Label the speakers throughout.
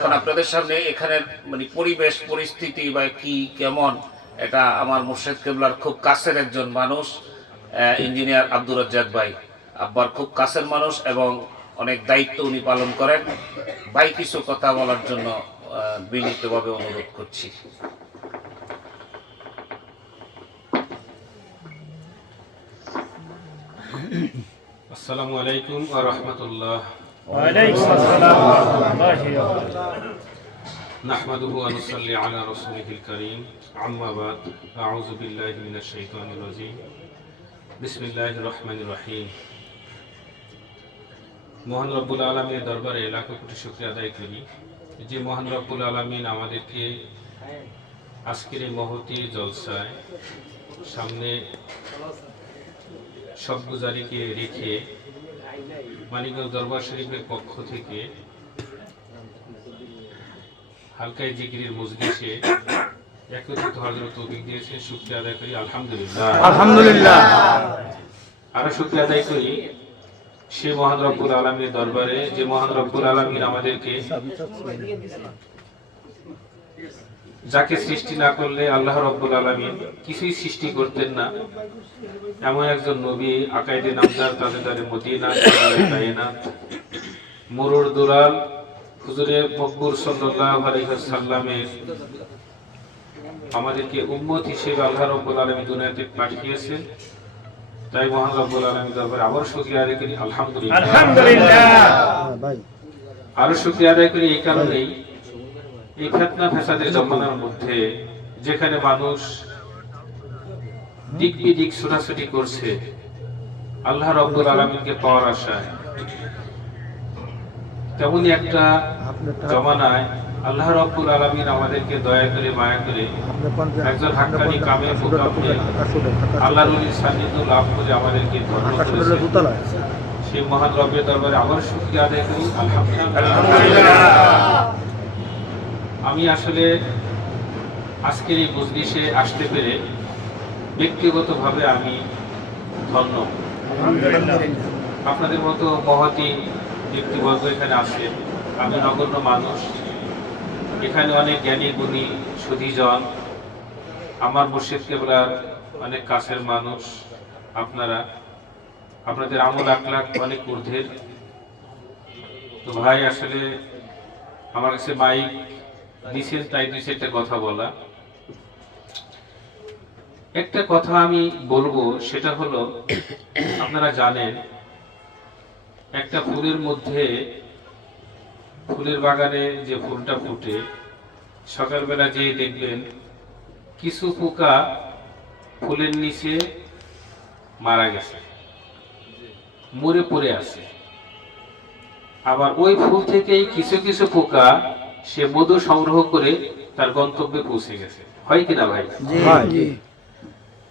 Speaker 1: এখন আপনাদের সামনে এখানের মানে পরিবেশ, পরিস্থিতি বা কি, কেমন, এটা আমার মুর্শেদ কেবলার খুব কাছের একজন মানুষ ইঞ্জিনিয়ার আব্দুর রাজ্জাক ভাই। আব্বার খুব কাছের মানুষ এবং অনেক দায়িত্ব উনি পালন করেন। ভাই, কিছু কথা বলার জন্য বিনীতভাবে অনুরোধ করছি।
Speaker 2: আসসালামু আলাইকুম ওয়া রাহমাতুল্লাহ।
Speaker 3: وعليكم السلام ورحمة الله وبركاته
Speaker 2: নাহমাদুহু ওয়া নুসাল্লি আলা রাসূলিহিল কারীম আম্মা বাদ আউযু বিল্লাহি মিনাশ শাইতানির রাজীম বিসমিল্লাহির রহমানির রহিম মহান রব্বুল আলামিনের দরবারে লাখো কোটি শুকরিয়া আদায় করি যে মহান রব্বুল আলামিন আমাদেরকে আজকের এই মহতি জলসায় সামনে সব গুজারিকে রেখে মানিকগঞ্জ দরবার শরীফের পক্ষ থেকে হালকায় জিকিরের মজলিসে একত্রিত হওয়ার জন্য তৌফিক দিয়েছে। শুক্রিয়া আদায় করি। আলহামদুলিল্লাহ।
Speaker 3: আলহামদুলিল্লাহ।
Speaker 2: আরও শুক্রিয়া আদায় করি সে মহান রব্বুল আলমীর দরবারে। যে মহান রব্বুল আলমীর আমাদেরকে যাকে সৃষ্টি না করলে আল্লাহ রব্বুল আলমিন কিছুই সৃষ্টি করতেন না। এমন একজন নবী আকাইদে নামদার তাদের মদিনা কায়নাত মুরুর দুলাল হুজুরে মকবুর সাল্লাল্লাহু আলাইহি সাল্লামের আমাদেরকে উম্মত হিসেবে আল্লাহ রব্বুল আলামিন দুনিয়াতে পাঠিয়েছেন তাই মহান রব্বুল আলামিন দরবারে আবার শুকরিয়া আদায় করি। আলহামদুলিল্লাহ।
Speaker 3: আলহামদুলিল্লাহ।
Speaker 2: আরও শুক্রিয়া আদায় করি এই কারণেই এই ফেতনা ফেসাদের জমানার মধ্যে যেখানে মানুষ দিক বিদিক ছোটাছুটি করছে আল্লাহ রব্বুল আলমিনকে পাওয়ার আশায় তেমনই একটা জমানায় আল্লাহ রব্বুল আলমিন আমাদেরকে দয়া করে মায়া করে একজন হাক্কানি কামে মোকাবিলে আল্লাহ নবীর সান্নিধ্য লাভ করে আমাদেরকে সেই মহান রবের দরবারে আবার শুক্রিয়া আদায় করি। আলহামদুলিল্লাহ। আমি আসলে আজকের এই মজলিসে আসতে পেরে ব্যক্তিগতভাবে আমি ধন্য। আপনাদের মতো মহতি ব্যক্তিবর্গ এখানে আছে। আমি নগণ্য মানুষ। এখানে অনেক জ্ঞানী গুণী সুধীজন। আমার মুর্শিদ কেবলার অনেক কাছের মানুষ আপনারা। আপনাদের আমল আখলাখ অনেক ঊর্ধ্বের তো ভাই আসলে আমার কাছে মাইক দুই একটা কথা বলা। একটা কথা আমি বলব, সেটা হলো, আপনারা জানেন, একটা ফুলের মধ্যে, ফুলের বাগানে যে ফুলটা ফুটে, সকালবেলা যে দেখবেন, কিছু পোকা ফুলের নিচে মারা গেছে, মরে পড়ে আছে। আবার ওই ফুল থেকেই কিছু কিছু পোকা সে মধু সংগ্রহ করে তার গন্তব্যে পৌঁছে গেছে। হয় কিনা ভাই?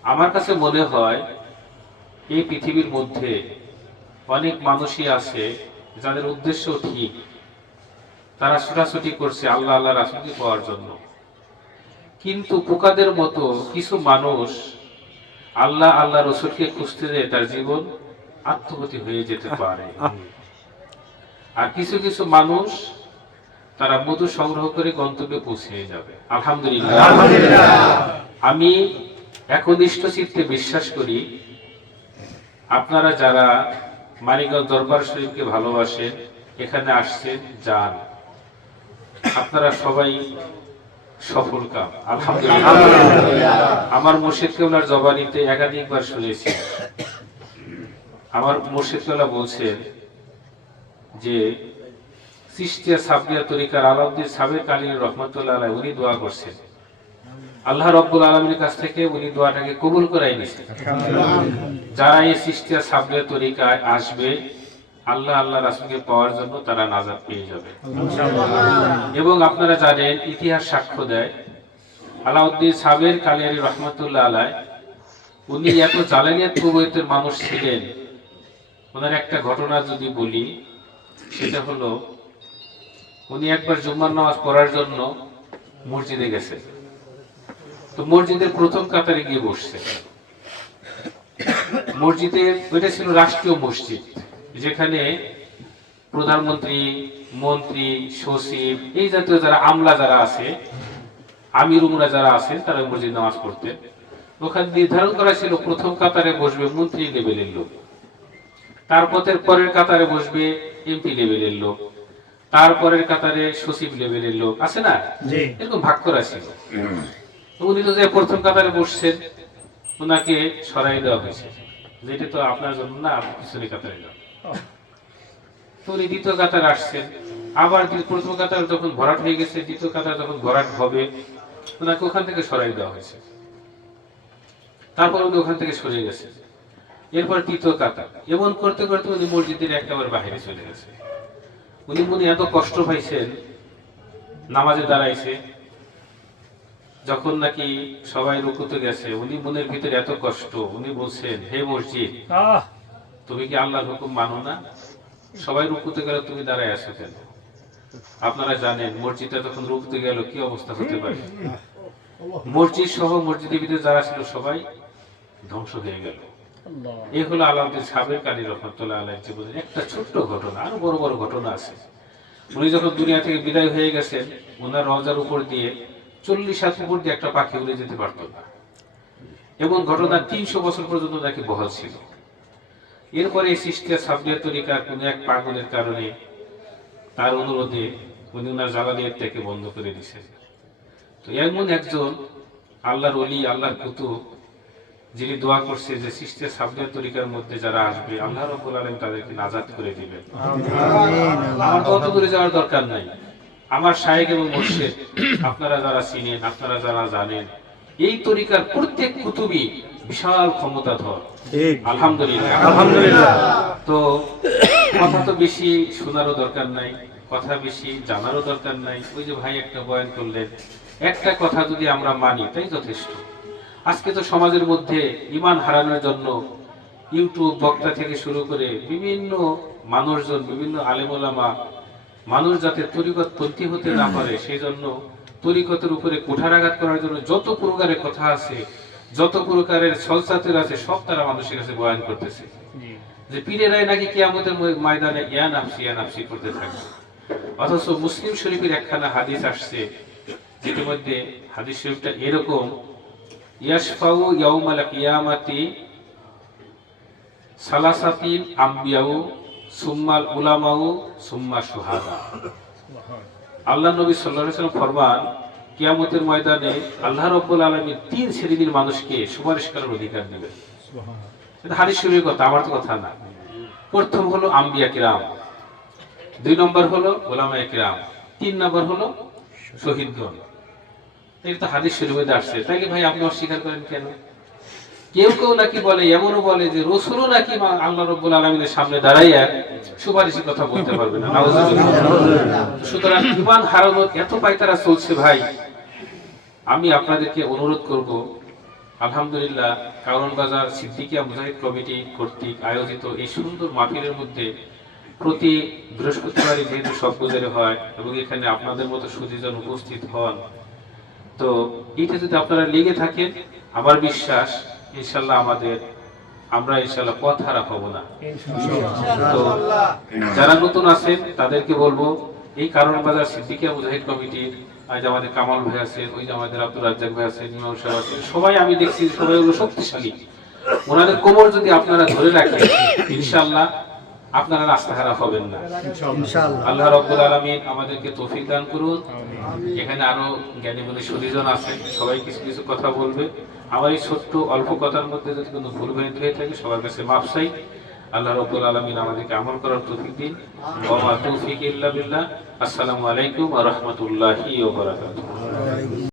Speaker 2: আমার কাছে মনে হয় এই পৃথিবীর মধ্যে অনেক মানুষই আছে যাদের উদ্দেশ্য ঠিক। তারা ছোটাছুটি করছে আল্লাহ আল্লাহ রাসুলকে পাওয়ার জন্য। কিন্তু পোকাদের মতো কিছু মানুষ আল্লাহ আল্লাহ রসুলকে খুঁজতে যেয়ে তার জীবন আত্মগতি হয়ে যেতে পারে। আর কিছু কিছু মানুষ তারা মধু সংগ্রহ করে গন্তব্যে পৌঁছে যাবে। আলহামদুলিল্লাহ। আমি একনিষ্ঠ চিত্তে বিশ্বাস করি আপনারা যারা মানিকগঞ্জ দরবার শরীফকে ভালোবাসেন এখানে আসছেন যান। আপনারা সবাই সফল কাম। আলহামদুলিল্লাহ। আমার মুর্শিদ কেবলার জবানিতে একাধিকবার শুনেছি। আমার মুর্শিদ বলছেন যে সৃষ্টিয়া সাবিয়া তরিকার আলাউদ্দিন সাবেক আলী রহমতুল্লাহ আলাই উনি দোয়া করছেন। আল্লাহ রব্বুল আলমীর কাছ থেকে উনি দোয়াটাকে কবুল করাই নিছেন। যারা এই সৃষ্টিয়া সাবিয়া তরিকায় আসবে আল্লাহ আল্লাহ রাসুলকে পাওয়ার জন্য তারা নাজাদ পেয়ে যাবে। এবং আপনারা জানেন ইতিহাস সাক্ষ্য দেয় আলাউদ্দিন সাবের কালিয়ারি রহমতুল্লাহ আলাই উনি এত জালালিয়াত প্রবহিতের মানুষ ছিলেন। ওনার একটা ঘটনা যদি বলি সেটা হলো উনি একবার জুম্মার নামাজ পড়ার জন্য মসজিদে গেছে। তো মসজিদের প্রথম কাতারে গিয়ে বসছে। মসজিদের ওইটা ছিল রাষ্ট্রীয় মসজিদ, যেখানে প্রধানমন্ত্রী, মন্ত্রী, সচিব, এই জাতীয় যারা আমলা যারা আছে আমির উমরা যারা আছেন, তারা মসজিদ নামাজ পড়তেন। ওখানে নির্ধারণ করা ছিল প্রথম কাতারে বসবে মন্ত্রী লেভেলের লোক। তারপরের পরের কাতারে বসবে এমপি লেভেলের লোক। তারপরের কাতারে সচিব লেভেলের লোক আছে না? এরকম ভাগ করা ছিল উনি তো যে প্রথম কাতারে বসছেন ওনাকে সরাই দেওয়া হয়েছে। যেটা তো আপনার জন্য না আপনি পিছনে কাতারে যান। তো উনি দ্বিতীয় কাতারে আসছেন। আবার প্রথম কাতার যখন ভরাট হয়ে গেছে দ্বিতীয় কাতার যখন ভরাট হবে ওনাকে ওখান থেকে সরাই দেওয়া হয়েছে। তারপর উনি ওখান থেকে সরে গেছে এরপর তৃতীয় কাতার। এমন করতে করতে উনি মসজিদের একেবারে বাইরে চলে গেছে। উনি মনে এত কষ্ট পাইছেন নামাজে দাঁড়াইছে যখন নাকি সবাই রুকুতে গেছে উনি মনের ভিতরে এত কষ্ট উনি বলছেন হে মসজিদ তুমি কি আল্লাহর হুকুম মানো না? সবাই রুকুতে গেলে তুমি দাঁড়ায় আসো কেন? আপনারা জানেন মসজিদটা তখন রুকুতে গেল কি অবস্থা হতে পারে? মসজিদ সহ মসজিদের ভিতরে যারা ছিল সবাই ধ্বংস হয়ে গেল। এই হলো আলাউদ্দিন সাবের কালী রহমতুল্লাহ আলাহ জীবনের একটা ছোট্ট ঘটনা, আরও বড় বড় ঘটনা আছে। উনি যখন দুনিয়া থেকে বিদায় হয়ে গেছেন, ওনার রজার উপর দিয়ে চল্লিশ হাত উপর দিয়ে একটা পাখি উড়ে যেতে পারতো না। এমন ঘটনা তিনশো বছর পর্যন্ত নাকি বহাল ছিল। এরপরে সৃষ্টিয়া সাবরিয়া তরিকার কোন এক পাগলের কারণে তার অনুরোধে উনি ওনার জ্বালানিয়ার থেকে বন্ধ করে দিয়েছেন। তো এমন একজন আল্লাহর অলি আল্লাহর কুতুব যিনি দোয়া করছে যে সৃষ্টির সাবরিয়া তরিকার মধ্যে যারা আসবে আল্লাহ রব্বুল আলম তাদেরকে নাজাত করে দিবেন। আমার তো অত দূরে যাওয়ার দরকার নাই। আমার শায়েক এবং মুর্শেদ আপনারা যারা চিনেন আপনারা যারা জানেন এই তরিকার প্রত্যেক কুতুবই বিশাল ক্ষমতাধর। আলহামদুলিল্লাহ।
Speaker 3: আলহামদুলিল্লাহ।
Speaker 2: তো কথা তো বেশি শোনারও দরকার নাই কথা বেশি জানারও দরকার নাই। ওই যে ভাই একটা বয়ান করলেন একটা কথা যদি আমরা মানি তাই যথেষ্ট। আজকে তো সমাজের মধ্যে ইমান হারানোর জন্য ইউটিউব বক্তা থেকে শুরু করে বিভিন্ন মানুষজন বিভিন্ন আলেমোলামা মানুষ যাতে তরিকত পন্থী হতে না পারে সেই জন্য তরিকতের উপরে কুঠারাঘাত করার জন্য যত প্রকারের কথা আছে যত প্রকারের ছলচাতুর আছে সব তারা মানুষের কাছে বয়ান করতেছে। যে পীরেরাই নাকি কিয়ামতের ময়- ময়দানে ইয়া নাফসি ইয়া নাফসি করতে থাকবে অথচ মুসলিম শরীফের একখানা হাদিস আসছে যেটির মধ্যে হাদিস শরীফটা এরকম ইয়াশফাউ ইয়াউমাল কিয়ামাতি সালাসাতিন আম্বিয়াউ সুম্মাল উলামাউ সুম্মা সুহাদা আল্লাহ নবী সাল্লাল্লাহু আলাইহি ওয়াসাল্লাম ফরমান, কিয়ামতের ময়দানে আল্লাহ রাব্বুল আলামিন তিন শ্রেণির মানুষকে সুপারিশ করার অধিকার দিবেন। এটা হাদিস শরীফের কথা, আমার তো কথা না। প্রথম হলো আম্বিয়া কিরাম, দুই নম্বর হলো ওলামা কিরাম, তিন নম্বর হলো শহীদগণ। এটা তো হাদিস আসছে। ভাই আপনি অস্বীকার করেন কেন? কেউ কেউ নাকি বলে, এমনও বলে যে রসুলও নাকি আল্লাহ রব্বুল আলমিনের সামনে দাঁড়াইয়া সুপারিশের কথা বলতে পারবে না। সুতরাং ইমান এত চলছে ভাই, আমি আপনাদেরকে অনুরোধ করব, আলহামদুলিল্লাহ, কারণ বাজার, সিদ্দিকিয়া মুজাহিদ কমিটি কর্তৃক আয়োজিত এই সুন্দর মাহফিলের মধ্যে প্রতি বৃহস্পতিবারই যেহেতু সব হয় এবং এখানে আপনাদের মতো সুদীজন উপস্থিত হন তো এটা যদি আপনারা লেগে থাকেন আমার বিশ্বাস ইনশাল্লাহ আমাদের আমরা ইনশাল্লাহ পথ হারা হব না। তো যারা নতুন আছেন তাদেরকে বলব এই কারণ বাজার সিদ্দিকিয়া মুজাহিদ কমিটির আজ আমাদের কামাল ভাই আছে ওই যে আমাদের আব্দুল রাজ্জাক ভাই আছে ইমাম সাহেব আছে সবাই আমি দেখছি সবাই হলো শক্তিশালী। ওনাদের কোমর যদি আপনারা ধরে রাখেন ইনশাআল্লাহ আপনারা রাস্তাহারা হবেন না। আল্লাহ রব্বুল আলমিন আমাদেরকে তৌফিক দান করুন। এখানে আরও জ্ঞানী গুণী সতীজন আছে সবাই কিছু কিছু কথা বলবে। আমার এই ছোট্ট অল্প কথার মধ্যে যদি কোনো ভুল ভ্রান্তি হয়ে থাকে সবার কাছে মাপ চাই। আল্লাহ রব্বুল আলমিন আমাদেরকে আমল করার তৌফিক দিন। ওয়া তৌফিক ইল্লা বিল্লাহ। আসসালামু আলাইকুম ওয়া রাহমাতুল্লাহি ওয়া বারাকাতুহু।